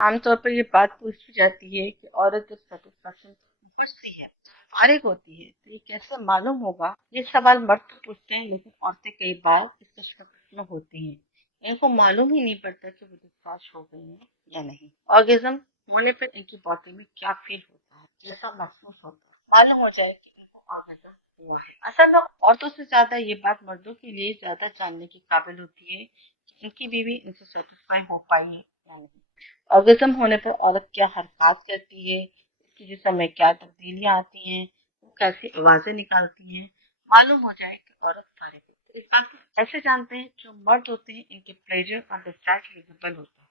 عام طور पर ये बात पूछी जाती है कि औरत जब सेटिस्फेक्शन बचती है, फारिग होती है, तो ये कैसे मालूम होगा? ये सवाल मर्द तो पूछते हैं, लेकिन औरतें कई बार इस कश्मकश में होती हैं। इनको मालूम ही नहीं पड़ता कि वो डिस्चार्ज हो गई है या नहीं। ऑर्गेज्म होने पर इनकी बॉडी में क्या फील होता है, कैसा महसूस होता है, मालूम हो जाए कि इनको ऑर्गेज्म हुआ है। असल में औरतों से ज्यादा ये बात मर्दों के लिए ज्यादा जानने की काबिल होती है कि इनकी बीवी इनसे सेटिस्फाई हो पाई है या नहीं। ऑर्गेज्म होने पर औरत क्या हरकत करती है, उसके जिस्म में क्या तब्दीलियां आती हैं, वो कैसी आवाजें निकालती हैं, मालूम हो जाए कि औरत फारिग है। तो इस बात को ऐसे जानते हैं, जो मर्द होते हैं इनके प्लेजर और डिस्चार्ज विजिबल होता है,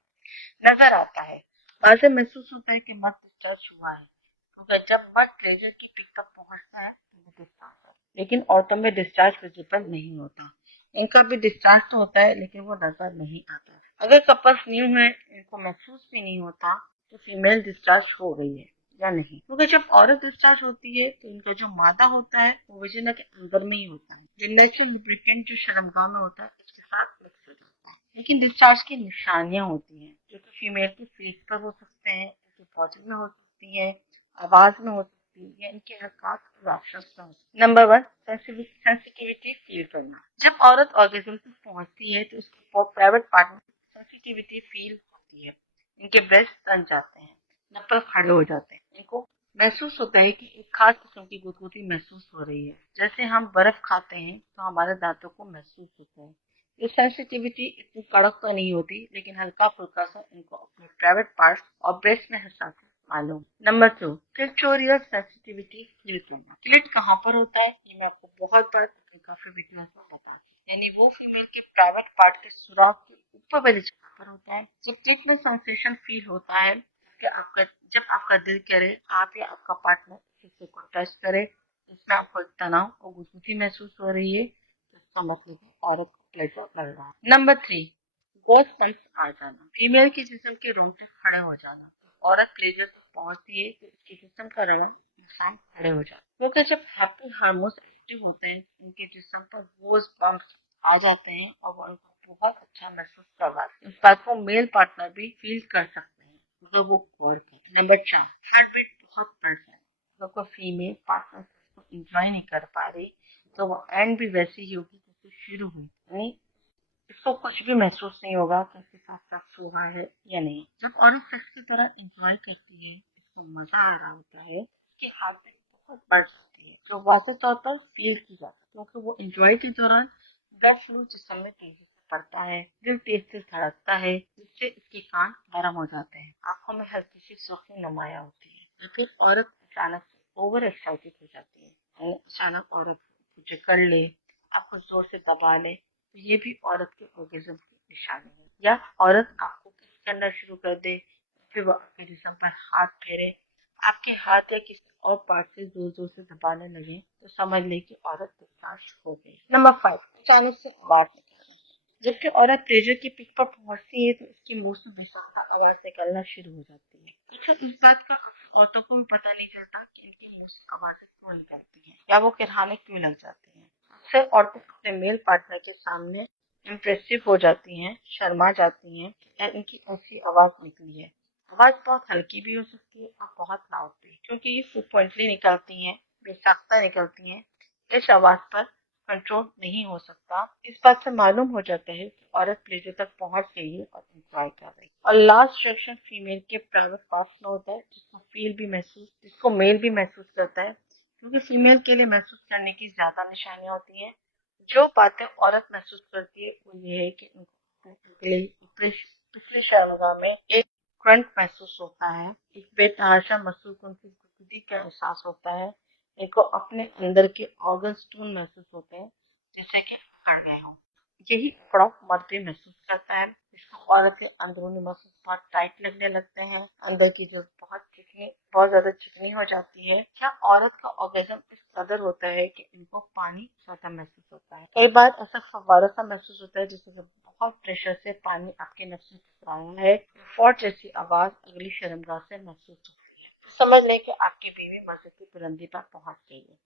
नजर आता है। वाज़ेह महसूस होता है कि मर्द डिस्चार्ज हुआ है, क्योंकि जब मर्द प्लेजर की पीक तक पहुंचता है तो वो डिस्चार्ज है। लेकिन औरतों में डिस्चार्ज विजिबल नहीं होता। इनका भी डिस्चार्ज तो होता है, लेकिन वो नजर नहीं आता। अगर कपल्स न्यू है, इनको महसूस भी नहीं होता कि फीमेल डिस्चार्ज हो गई है या नहीं, क्योंकि जब औरत डिस्चार्ज होती है तो इनका जो मादा होता है वो वजिना के अंदर में ही होता है। जो नेचुरल लुब्रिकेंट जो शर्मगाह में होता है उसके साथ मिक्स हो जाता है। लेकिन डिस्चार्ज की निशानियां होती हैं, जो कि फीमेल के फेस पर हो सकते हैं, उनकी बॉडी में हो सकती है, आवाज में हो सकती है, या इनके हरकत और एक्शंस में हो सकती है। नंबर 1, सेंसिटिविटी फील करना। जब औरत ऑर्गेज्म तक पहुंचती है तो उसके प्राइवेट पार्ट में सेंसिटिविटी फील होती है। इनके ब्रेस्ट तन जाते हैं, नप्पल खड़े हो जाते हैं। इनको महसूस होता है कि एक खास किस्म की गुदगुदी महसूस हो रही है। जैसे हम बर्फ खाते हैं तो हमारे दांतों को महसूस होता है। ये सेंसिटिविटी इतनी कड़क तो नहीं होती, लेकिन हल्का फुल्का सा इनको अपने प्राइवेट पार्ट्स और ब्रेस्ट में हसास मालूम। नंबर 2, क्लिटोरियल सेंसिटिविटी फील करना। क्लिट कहाँ पर होता है, ये मैं आपको बहुत बार अपने काफी वीडियोस में बता चुकी। यानी वो फीमेल के प्राइवेट पार्ट के सुराख के ऊपर वाली जगह पर होता है। जब क्लिट में सेंसेशन फील होता है कि आपका जब आपका दिल करे आप या आपका पार्टनर इस हिस्से को टच करे, इसमें आपको तनाव और गुदगुदी महसूस हो रही है, तो इसका मतलब है औरत को प्लेजर लग रहा है। नंबर 3, गोस्टबम्प्स आ जाना। फीमेल के जिस्म के रोंगटे खड़े हो जाना। औरत प्लेजर तक पहुंचती है तो इसके जिस्म का रंग इंसान खड़े हो जाता है, क्योंकि जब हैप्पी हार्मोन्स एक्टिव होते हैं उनके जिस्म पर गोस बम्प्स आ जाते हैं और वो उनको बहुत अच्छा महसूस करवाते हैं। इस बात को मेल पार्टनर भी फील कर सकते हैं अगर वो गौर करें। नंबर 4, हार्ट बीट बहुत बढ़ जाए। अगर कोई फीमेल पार्टनर इसको इंजॉय नहीं कर पा रही तो वो एंड भी वैसी ही होगी जैसे शुरू हुई, यानी इसको कुछ भी महसूस नहीं होगा कि इसके साथ सेक्स हुआ है या नहीं। जब औरत सेक्स की तरह एंजॉय करती है, इसको मजा आ रहा होता है, उसकी हार्ट बीट बहुत बढ़ जाती है, जो वाज़ेह तौर पर फील की जाती है, क्योंकि वो एंजॉय के दौरान ब्लड फ्लो जिस्म में तेजी से बढ़ता है, दिल तेज से धड़कता है, जिससे इसके कान गर्म हो जाते हैं, आंखों में हल्की सी सुर्खी नुमाया होती है, या फिर औरत अचानक से ओवर एक्साइटेड हो जाती है, यानी अचानक औरत कुछ कर ले, आपको जोर से दबा ले, तो ये भी औरत के ऑर्गेज्म की निशानी है। या औरत आपको किस करना शुरू कर दे, फिर वो आपके जिस्म पर हाथ फेरे, आपके हाथ या किसी और पार्ट से जोर जोर से दबाने लगे, तो समझ ले कि औरत डिस्चार्ज हो गई। नंबर 5, अचानक से आवाज निकलना। जबकि औरत प्लेजर की पीक पर पहुंचती है तो उसके मुंह से बेसहारा आवाज निकलना शुरू हो जाती है। अच्छा, इस बात का औरतों को भी पता नहीं चलता कि इनके मुंह से आवाजें क्यों निकलती हैं या वो किरहाने क्यों लग जाती हैं। अक्सर औरतें अपने मेल पार्टनर के सामने इम्प्रेसिव हो जाती हैं, शर्मा जाती हैं, या इनकी ऐसी आवाज निकली है। आवाज बहुत हल्की भी हो सकती है और बहुत लाउड भी, क्योंकि ये फ्रिक्वेंटली निकलती हैं, बेसाख्ता निकलती हैं। इस आवाज पर कंट्रोल नहीं हो सकता। इस बात से मालूम हो जाता है कि औरत प्लेजर तक पहुंच गई है और एंजॉय कर रही है। और लास्ट रिएक्शन फीमेल के प्राइवेट पार्ट्स में होता है, जिसको मेल भी महसूस करता है, क्योंकि फीमेल के लिए महसूस करने की ज्यादा निशानियां होती हैं। जो बातें औरत महसूस करती है वो ये है कि उनको पिछली शर्मगाह में एक करंट महसूस होता है, एक बेतहाशा महसूस उनकी गुदगुदी का एहसास होता है, इनको अपने अंदर के ऑर्गन टून महसूस होते हैं जैसे कि अकड़ गए हों। यही अकड़ाव मर्द भी महसूस करता है, इसको औरत के अंदरूनी मसल बहुत टाइट लगने लगते हैं, अंदर की जो बहुत ज्यादा चिकनी हो जाती है। क्या औरत का ऑर्गेज्म इस कदर होता है कि इनको पानी ज्यादा महसूस होता है। कई बार ऐसा फव्वारा सा महसूस होता है जैसे कि बहुत प्रेशर से पानी आपके नफ्स में टकराया है। फौट जैसी आवाज अगली शर्मगाह से महसूस होती है। समझ लें कि आपकी बीवी मस्जिद की बुलंदी पर पहुंच गई है।